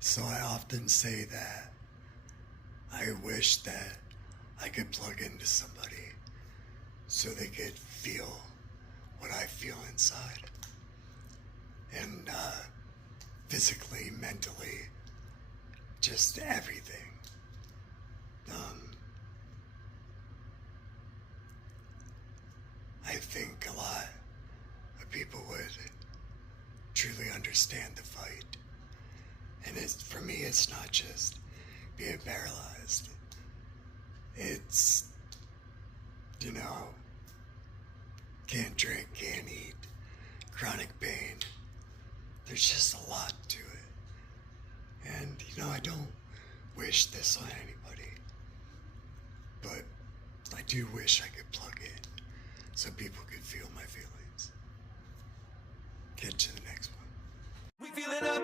So I often say that I wish that I could plug into somebody so they could feel what I feel inside. And physically, mentally, just everything. Um, I think a lot of people would truly understand the fight. And for me, it's not just being paralyzed. It's, you know, can't drink, can't eat, chronic pain. There's just a lot to it. And, I don't wish this on anybody. But I do wish I could plug in so people could feel my feelings. Get to the next one. We feeling